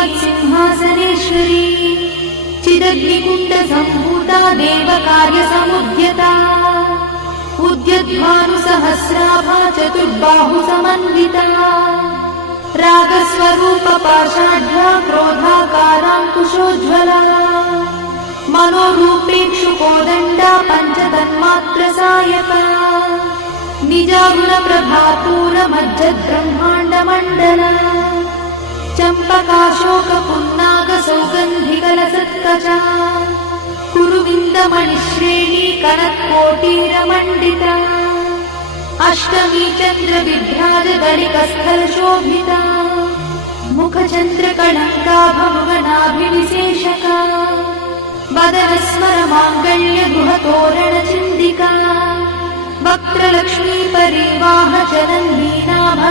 श्रीमत्सिंहासनेश्वरी चिदग्निकुण्डसम्भूता देवकार्यसमुद्यता उद्यद्भानुसहस्राभा चतुर्बाहुसमन्विता रागस्वरूपपाषाढ्या क्रोधाकाराङ्कुशोज्ज्वला मनोरूपेक्षुकोदण्डा पञ्चतन्मात्रसायका निजागुणप्रभापूरमज्जद्ब्रह्माण्डमण्डला चम्पकाशोकपुन्नागसौगन्धिकलसत्कचा कुरुविन्दमणिश्रेणी कनत्कोटीरमण्डिता अष्टमी चन्द्रविभ्राजदलिकस्थलशोभिता मुखचन्द्रकलङ्काभमगनाभिविशेषका वदनस्मरमाङ्गल्यगुहतोरणचिन्दिका वक्त्रलक्ष्मीपरिवाहचरन्वीनाभनो